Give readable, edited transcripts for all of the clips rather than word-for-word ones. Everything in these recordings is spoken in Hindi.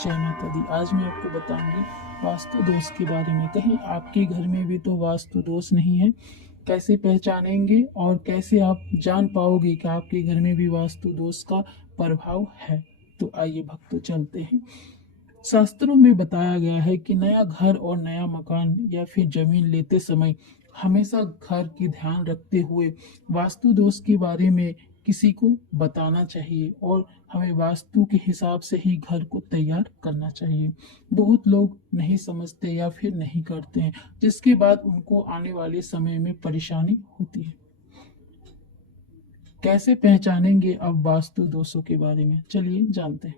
जय माता दी। आज मैं आपको बताऊंगी वास्तु दोष के बारे में। कहीं आपके घर में भी तो वास्तु दोष नहीं है? कैसे पहचानेंगे और कैसे आप जान पाओगे कि आपके घर में भी वास्तु दोष का प्रभाव है? तो आइए भक्तों चलते हैं। शास्त्रों में बताया गया है कि नया घर और नया मकान या फिर जमीन लेते समय हमेशा घर की ध्यान रखते हुए वास्तु दोष के बारे में किसी को बताना चाहिए और हमें वास्तु के हिसाब से ही घर को तैयार करना चाहिए। बहुत लोग नहीं समझते या फिर नहीं करते हैं, जिसके बाद उनको आने वाले समय में परेशानी होती है। कैसे पहचानेंगे अब वास्तु दोषों के बारे में? चलिए जानते हैं।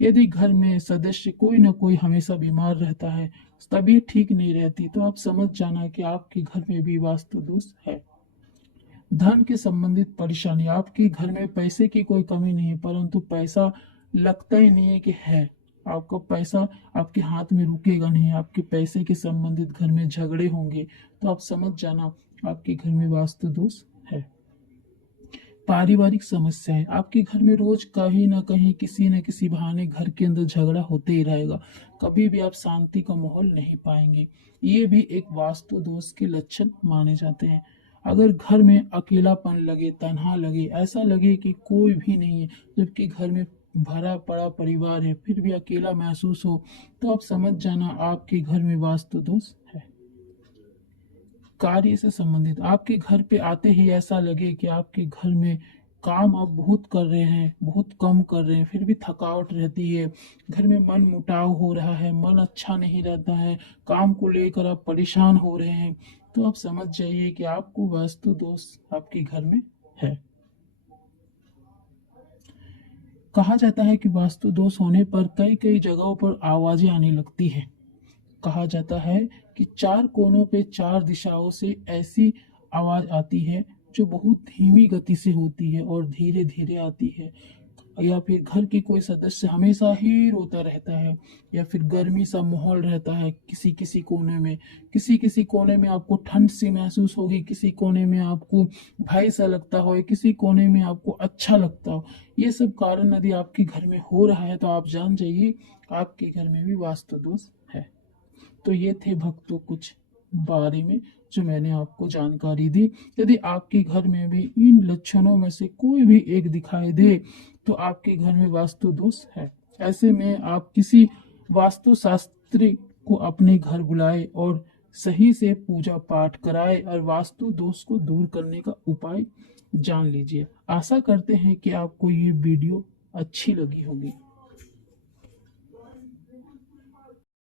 यदि घर में सदस्य कोई न कोई हमेशा बीमार रहता है, तबीयत ठीक नहीं रहती, तो आप समझ जाना कि आपके घर में भी वास्तु दोष है। धन के संबंधित परेशानी, आपके घर में पैसे की कोई कमी नहीं है, परंतु पैसा लगता ही नहीं है कि है। आपका पैसा आपके हाथ में रुकेगा नहीं, आपके पैसे के संबंधित घर में झगड़े होंगे, तो आप समझ जाना आपके घर में वास्तु दोष है। पारिवारिक समस्याएं, आपके घर में रोज कहीं ना कहीं किसी न किसी बहाने घर के अंदर झगड़ा होते ही रहेगा। कभी भी आप शांति का माहौल नहीं पाएंगे। ये भी एक वास्तु दोष के लक्षण माने जाते हैं। अगर घर में अकेलापन लगे, तन्हा लगे, ऐसा लगे कि कोई भी नहीं है, जबकि घर में भरा पड़ा परिवार है, फिर भी अकेला महसूस हो, तो आप समझ जाना आपके घर में वास्तु दोष है। कार्य से संबंधित, आपके घर पे आते ही ऐसा लगे कि आपके घर में काम आप बहुत कर रहे हैं, बहुत कम कर रहे हैं, फिर भी थकावट रहती है। घर में मन मुटाव हो रहा है, मन अच्छा नहीं रहता है, काम को लेकर आप परेशान हो रहे हैं, तो आप समझ जाइए कि आपको वास्तु दोष आपके घर में है। कहा जाता है कि वास्तु दोष होने पर कई कई जगहों पर आवाजें आने लगती है। कहा जाता है कि चार कोनों पे चार दिशाओं से ऐसी आवाज आती है जो बहुत धीमी गति से होती है और धीरे धीरे आती है। या फिर घर के कोई सदस्य हमेशा ही रोता रहता है, या फिर गर्मी सा माहौल रहता है किसी किसी कोने में। किसी किसी कोने में आपको ठंड सी महसूस होगी, किसी कोने में आपको भय सा लगता हो, किसी कोने में आपको अच्छा लगता हो। ये सब कारण यदि आपके घर में हो रहा है, तो आप जान जाइए आपके घर में भी वास्तु दोष है। तो ये थे भक्तों कुछ बारे में जो मैंने आपको जानकारी दी। यदि आपके घर में भी इन लक्षणों में से कोई भी एक दिखाई दे, तो आपके घर में वास्तु दोष है। ऐसे में आप किसी वास्तु शास्त्री को अपने घर बुलाए और सही से पूजा पाठ कराए और वास्तु दोष को दूर करने का उपाय जान लीजिए। आशा करते हैं कि आपको ये वीडियो अच्छी लगी होगी।